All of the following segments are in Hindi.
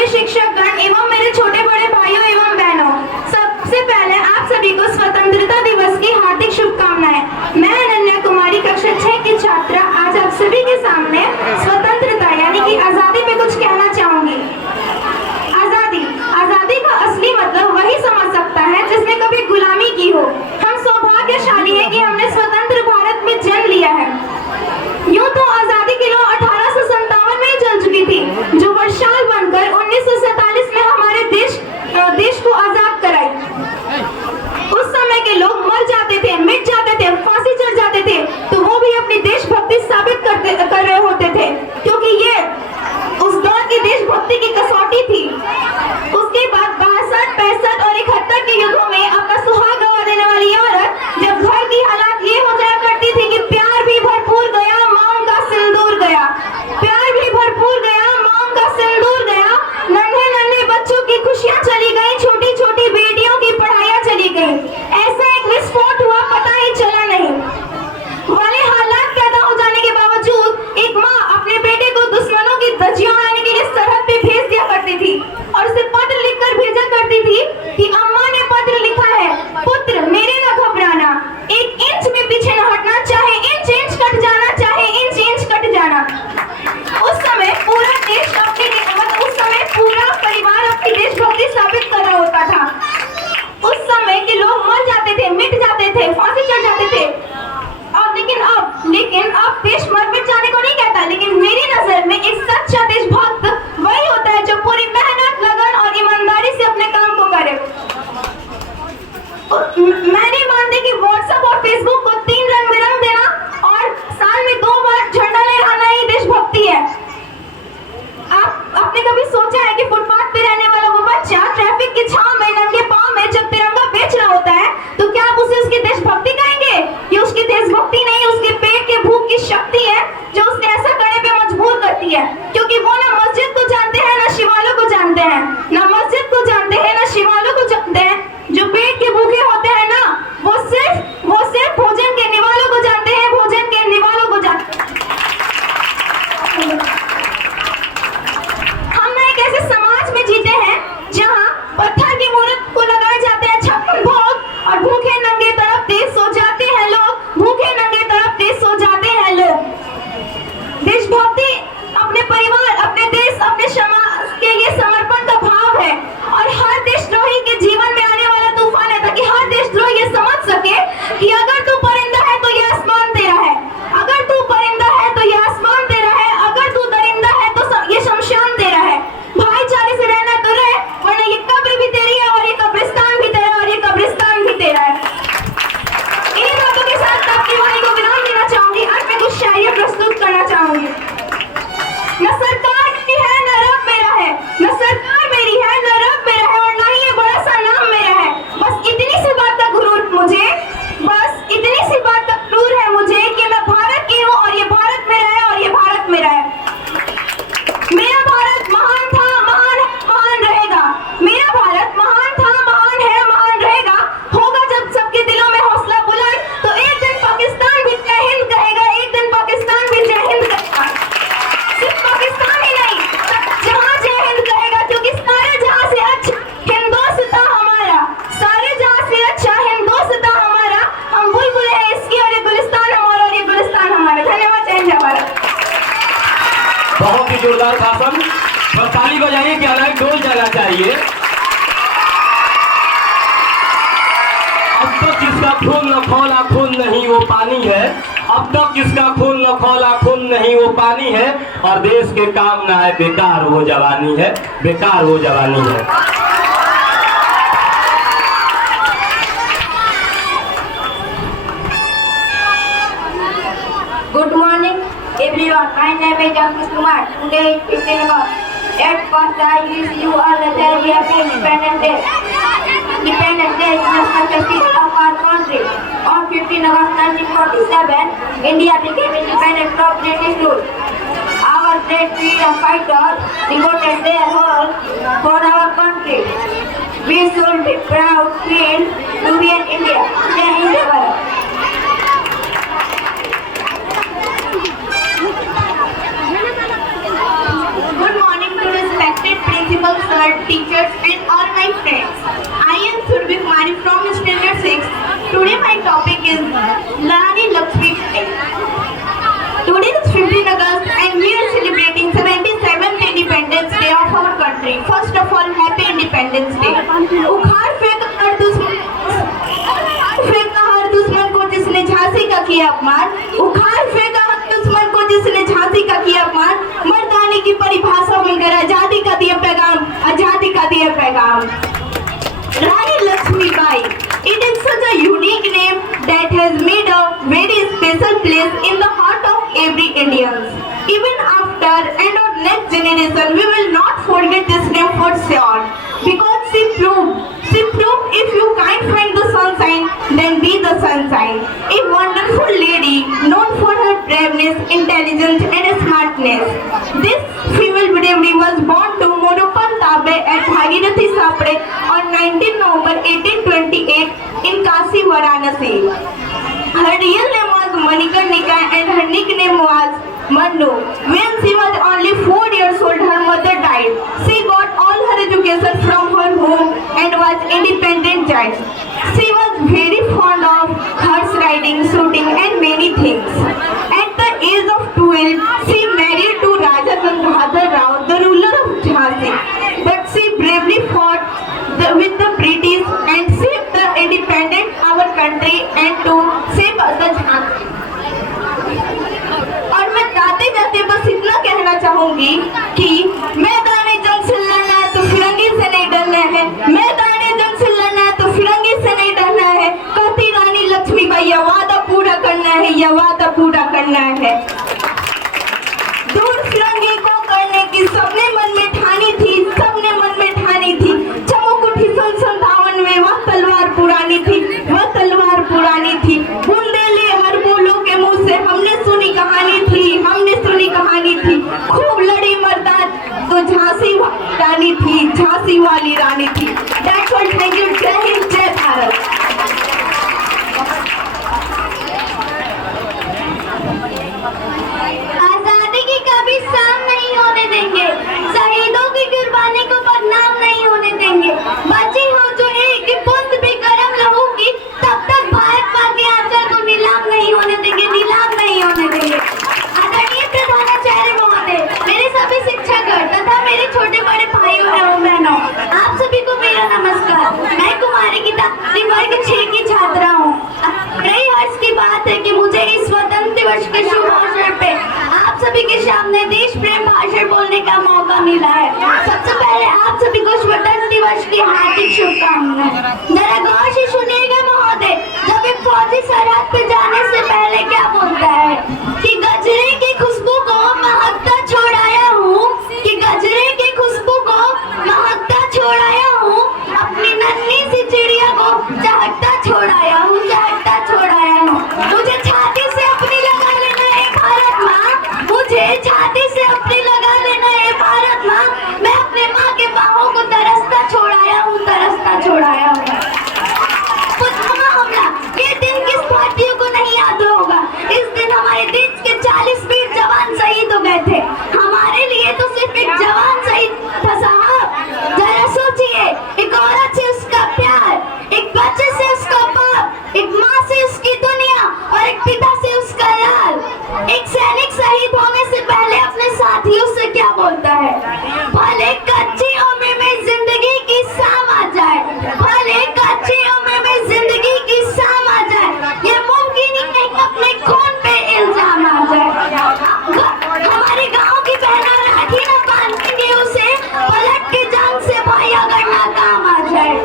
सभी शिक्षकगण एवं मेरे छोटे बड़े भाइयों एवं बहनों, सबसे पहले आप सभी को स्वतंत्रता दिवस की हार्दिक शुभकामनाएं। मैं अनन्या कुमारी कक्षा 6 की छात्रा आज आप सभी के सामने स्वतंत्रता यानी कि आजादी पे कुछ कहना चाहूंगी। आजादी का असली मतलब वही समझ सकता है जिसने कभी गुलामी की हो। हम सौभाग्यशाली हैं कि हमने स्वतंत्र भारत में जन्म लिया है। यूं तो आजादी की लौ 1857 में ही चल चुकी थी, जो वर्षाल बनकर 1947 में हमारे देश को आजाद कराई। उस समय के लोग मर जाते थे, मिट जाते थे, फांसी चढ़ जाते थे, तो वो भी अपनी देशभक्ति साबित कर रहे होते थे, क्योंकि ये उस दौर की देशभक्ति की कसौटी थी। उसके बाद 62, 65 और 71 के युद्धों में अपना सुहाग गंवा देने वाली औरत जब घर की हालात ये हो जाया करती थी कि प्यार भी भरपूर गया, मांग का सिंदूर गया, प्यार भी भरपूर गया, मांग का सिंदूर गया, नन्हे नन्हे बच्चों की खुशियां चली गई, छोटी छोटी बेटियों की पढ़ाइयां चली गई। ऐसा एक विस्फोट हुआ, पता ही चला नहीं। वाले हालात पैदा हो जाने के बावजूद एक माँ अपने बेटे को दुश्मनों की धज्जियां उड़ाने के लिए सरहद पे भेज दिया करती थी और उसे पत्र लिखकर भेजा करती थी कि अम्मा ने पत्र लिखा है, पुत्र मेरे न घबराना, 1 इंच में पीछे न हटना, चाहे इंच इंच कट जाना, चाहे इंच इंच कट जाना। उस समय पूरा देश उस समय पूरा परिवार अपनी देशभक्ति साबित कर रहा होता था। उस समय के लोग मर जाते थे, मिट जाते थे, फांसी चढ़ जाते थे। और लेकिन अब देश मर मिट जाने को नहीं कहता, लेकिन मेरी नजर में एक सच्चा देशभक्त वही होता है जो पूरी मेहनत, लगन और ईमानदारी से अपने काम को करे। मैं नहीं मानती कि व्हाट्सएप और फेसबुक को 3 रंग में रंग देना और साल में 2 बार झंडा लहराना ही देशभक्ति है। आपने कभी सोचा है कि फुटपाथ पे रहने वाला वो बच्चा ट्रैफिक की छांव में नंगे पांव में जब तिरंगा बेच रहा होता है, तो क्या आप उसे उसकी देशभक्ति कहेंगे? ये उसकी देशभक्ति नहीं, उसके पेट के भूख की शक्ति है जो उसने ऐसा करने पे मजबूर करती है, क्योंकि वो ना मस्जिद को जानते हैं, ना शिवालयों को जानते हैं, ना मस्जिद को जानते हैं, ना शिवालयों को जानते हैं। जो पेट के भूखे होते हैं ना, वो सिर्फ भोजन के निवालों को जानते हैं, भोजन के निवालों को जानते हैं। हम ना एक ऐसे समाज में जीते हैं जहाँ पत्थर की मूर्त को लगाए जाते हैं 56 भोग और भूखे नंगे तड़पते सो जाते हैं लोग, भूखे नंगे तड़पते सो जाते हैं लोग। देशभक्ति अपने परिवार, अपने देश, अपने समाज के लिए समर्पण का भाव है और हर देशद्रोही के जीवन में आने वाला तूफान है, ताकि हर देशद्रोही ये समझ सके कि अगर तू परिंदा है तो ये आसमान तेरा है, अगर तू परिंदा है तो ये आसमान तेरा है, अगर तू दरिंदा है तो ये शमशान तेरा है। भाईचारे से रहना तो रहे, वरना ये कब्र भी तेरी है और ये कब्रिस्तान भी तेरा है और ये कब्रिस्तान भी तेरा है। इन्हीं बातों के साथ आपकी वाणी को विराम देना चाहूंगी। आज मैं कुछ शायरी प्रस्तुत करना चाहूंगी। न सरकार मेरी है, न रब मेरा है, न सरकार मेरी है, न रब मेरा है और ना ही ये बड़ा सा नाम मेरा है। बस इतनी सी बात का गुरूर है मुझे कि मैं भारत की हूँ और ये भारत मेरा है और ये भारत मेरा है। मेरा भारत महान था, महान रहेगा। मेरा भारत महान था, महान है, महान रहेगा। होगा जब सबके दिलों में हौसला बुलंद, तो एक दिन पाकिस्तान भी जय हिंद कहेगा, एक दिन पाकिस्तान भी जय हिंद कहेगा। सिर्फ पाकिस्तान ही नहीं, जहां जय हिंद कहेगा, क्योंकि सारे जहां से अच्छा हिंदुस्तान हमारा, सारे जहां से अच्छा हिंदुस्तान हमारा। हम बुलबुल है इसकी और ये गुलिस्तान हमारा और ये गुलिस्तान हमारा। धन्यवाद। जय हिंद भारत। बहुत ही जोरदार भाषण, बस ताली बजाइए कि अलग डोल जाना चाहिए। अब तक जिसका खून न खौला खून नहीं वो पानी है, अब तक जिसका खून न खौला खून नहीं वो पानी है, और देश के काम ना है बेकार वो जवानी है, बेकार वो जवानी है। Good morning, everyone. My name is Jankis Kumar. Today is 15 August. At first, I wish you all a very happy Independence Day. Independence Day is national festival of our country. On 15 August 1947, India became independent from British rule. Our great freedom fighters devoted their whole for our country. We should be proud, feel to be an Indian. Jai Hind Bharat. Good morning to respected principal sir, teachers and all my friends. I am Surbi Kumari from Standard 6. Today my topic is Rani Lakshmi Bai. Today is 15 August and we are celebrating 77th Independence Day of our country. First of all, Happy Independence Day. उखाड़ फेंक हर दुश्मन को जिसने झांसी का किया अपमान, उखाड़ फेंका हर दुश्मन को जिसने झांसी का किया अपमान, मर्दानी की परिभाषा बनकर आजादी का दिया पैगाम, आजादी का दिया पैगाम. Rani Lakshmi Bai. It is such a unique name that has made a very special place in the heart of every Indian. Even after and our next generation, we will not forget this name for sure. Because she proved if you can't find the sunshine, then be the sunshine. A wonderful lady known for her braveness, intelligence and smartness. This female bravery was born to Monopan Tabe at Bhagirathi Sapre on 19 November 1828 in Kashi, Varanasi. Her real name was Manikarnika and her nickname was Mandu. When she was only 4 years old, her mother died. She got all her education from her home and was independent child. She was very fond of horse riding, shooting and many things. At the age of 12, she married to Raja Gangadhar Rao, the ruler of Jhansi. But she bravely fought with the British and saved the independent our country and to save the Jhansi. और मैं जाते जाते बस इतना कहना चाहूंगी कि मैदाने जंग से लड़ना है तो फिरंगी से नहीं डरना है, मैदाने जंग से लड़ना है तो फिरंगी से नहीं डरना है. कहती रानी लक्ष्मी बाई, यह वादा पूरा करना है, यह वादा पूरा करना है. दूर फिरंगी को करने की सबने मन में ठानी थी, सबने मन में ठानी थी. चमक उठी 57 में वह तलवार पुरानी थी, वह तलवार पुरानी थी. बुंदेले हर बोलो के मुंह से हमने सुनी कहानी थी, हमने सुनी कहानी थी. खूब लड़ी मर्दान तो झांसी रानी थी, झांसी वाली रानी थी. That's all. Thank you. जय हिंद, जय भारत. आजादी की कभी शाम नहीं होने देंगे, शहीदों की कुर्बानी को बदनाम नहीं होने देंगे. बची हो जो एक बूंद भी गर्म लहू की, तब तक भारत माँ के आंचल को नीलाम नहीं होने देंगे, नीलाम नहीं होने देंगे. आदरणीय प्रधानाचार्य महोदय, मेरे सभी शिक्षकगण तथा मेरे छोटे बड़े भाइयों एवं बहनों, आप सभी को मेरा नमस्कार. मैं कुमारी गीता वर्ग 6 की छात्रा हूँ. बड़े हर्ष की बात है कि मुझे इस स्वतंत्र दिवस के शुभ अवसर पे आप सभी के सामने देश प्रेम भाषण बोलने का मौका मिला है. सबसे पहले आप सभी को स्वतंत्र दिवस की हार्दिक शुभकामनाएं. जरा गौर से सुनिएगा महोदय, जब एक फौजी सरहद पे जाने से पहले क्या बोलता है कि गजरे की खुशबू को महकता छोड़ाया हूँ, कि गजरे की खुशबू को महकता छोड़ाया हूँ, अपनी नन्ही सी चिड़िया को चहकता छोड़ाया हूँ, चहकता छोड़ाया हूँ. मुझे छाती से अपनी लगा लेना है भारत माँ, मुझे छाती से अपनी लगा लेना है भारत माँ. मैं अपने माँ के बाहों को तरसता छोड़ाया हूँ, तरसता छोड़ाया हूँ. पुलवामा हमला, ये दिन किस भारतीय को नहीं याद होगा. इस दिन हमारे देश के 40 वीर जवान शहीद हो गए थे. हमारे लिए तो सिर्फ एक जवान शहीद था साहब. जरा सोचिए, एक औरत से उसका प्यार, एक बच्चे से उसका बाप, एक माँ से उसकी दुनिया और एक पिता से उसका लाल. एक सैनिक शहीद होने से पहले अपने साथियों से क्या बोलता है? भले कच्ची उम्र में जिंदगी की शाम आ जाए, भले कच्ची उम्र में जिंदगी की शाम आ जाए, ये मुमकिन ही नहीं अपने खून पे इल्जाम आ जाए. हमारे गांव की बहना राखी न बांधेंगे उसे, पलट के जंग से भाई अगर नाकाम आ जाए.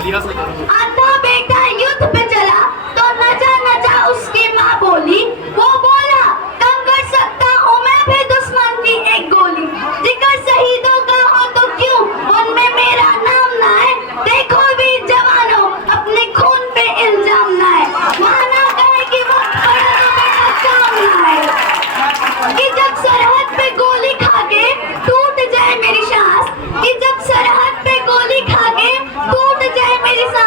आधा बेटा युद्ध पे चला तो नजा उसकी माँ बोली, वो बोला कम कर सकता हूँ मैं भी दुश्मन की एक गोली. जिक्र शहीदों का हो तो क्यों उनमें मेरा नाम ना है. देखो वीर जवानों, अपने खून पे इल्जाम ना है. माना कहे कि वक्त पड़ा तो मेरा काम ना है. कि जब सरहद पे गोली खा के टूट जाए मेरी सांस, कि जब सरहद पे गोली खा के टूट जाए मेरी सांस,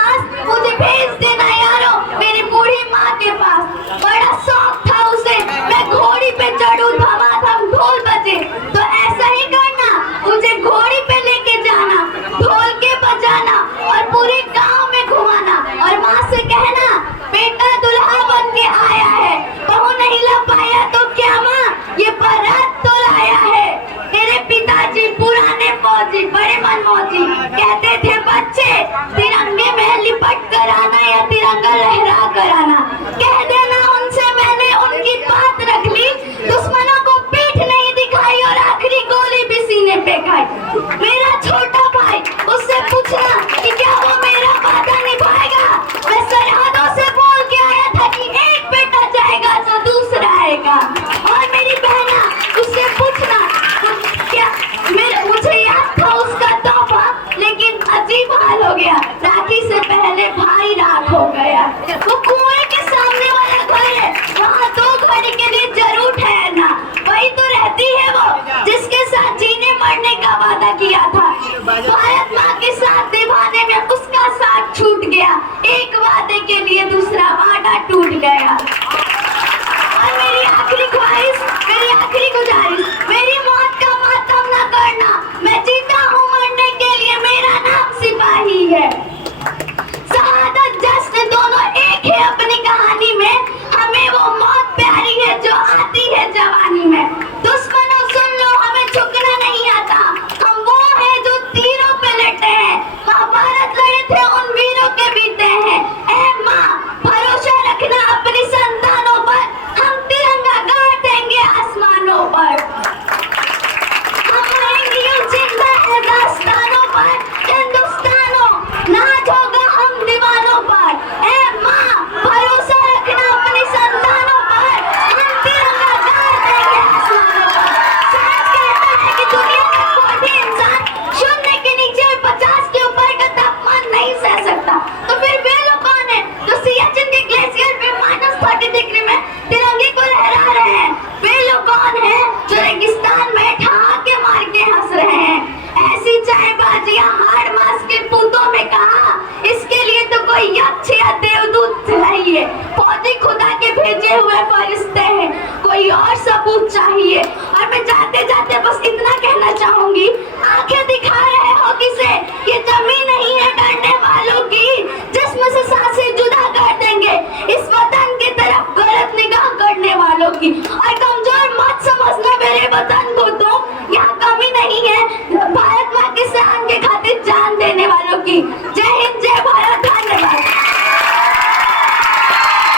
मौजी, बड़े मनमौजी। कहते थे बच्चे, तिरंगे में लिपट कर आना या तिरंगा लहरा कर आना। कह देना उनसे मैंने उनकी बात रख ली, दुश्मनों को पीठ नहीं दिखाई और आखिरी गोली भी सीने पे खाई। मेरा छोटा भाई, उससे पूछना कि क्या वो मेरा वादा निभाएगा। मैं सरहदों से बोल के आया था कि एक बेटा जाएगा तो दूसरा आएगा। और मेरी बहना, उससे पूछना क्या मुझे याद था उसका तोहफा, लेकिन अजीब हाल हो गया, राखी से पहले भाई राख हो गया। वो कुएं के सामने वाला घर है, वहाँ 2 घड़ी के लिए जरूर ठहरना। वही तो रहती है वो जिसके साथ जीने मरने का वादा किया था। भारत माँ के साथ निभाने में उसका साथ छूट गया, एक वादे के लिए दूसरा वादा टूट गया। और मेरी आखिरी ख्वाहिश, मेरी आखिरी गुजारिश, मेरी मौत का मातम न करना। मैं जीता हूँ मरने के लिए, मेरा नाम सिपाही है। शहादत जश्न दोनों एक है अपनी कहानी में, हमें वो मौत प्यारी है जो आती है जवानी में। दुश्मनों सुन लो, हमें झुकना नहीं आता, हम वो हैं जो तीरों पे लटे हैं। महाभारत लड़े थे, उन वीरों के बीते हैं। ऐ माँ, भरोसा रखना अपनी संतानों पर, हम तिरंगा गाड़ देंगे आसमानों पर। हम रहेंगे यूं जिंदा है दास्तानों पर, हिंदुस्तानों, नाज होगा हम दीवानों पर। ऐ माँ, भरोसा रखना अपनी संतानों पर, हम तिरंगा गाड़ देंगे आसमानों पर। साइंस कहता है कि दुनिया का कोई भी इंसान शून्य के नीचे 50 के ऊपर का तापमान नहीं सह सकता। तो फिर वे लोग कौन है जो सियाचिन के ग्लेशियर पे -30 डिग्री में तिरंगे को लहरा रहे हैं? वे लोग कौन है जो रेगिस्तान में ठहाके मार के हंस रहे हैं? ऐसी चायबाजियां हाड़ मास के पूतों में कहा, इसके लिए तो कोई यक्ष या देवदूत चाहिए, फौजी खुदा के भेजे हुए फरिश्ते हैं, कोई और सबूत चाहिए। और मैं जाते जाते बस इतना कहना चाहूंगी, आंखें दिखा रहे हो किसे? ये जमीन नहीं है डरने वालों की, जिस्म से सांसें जुदा कर देंगे इस वतन की तरफ गलत निगाह करने वालों की।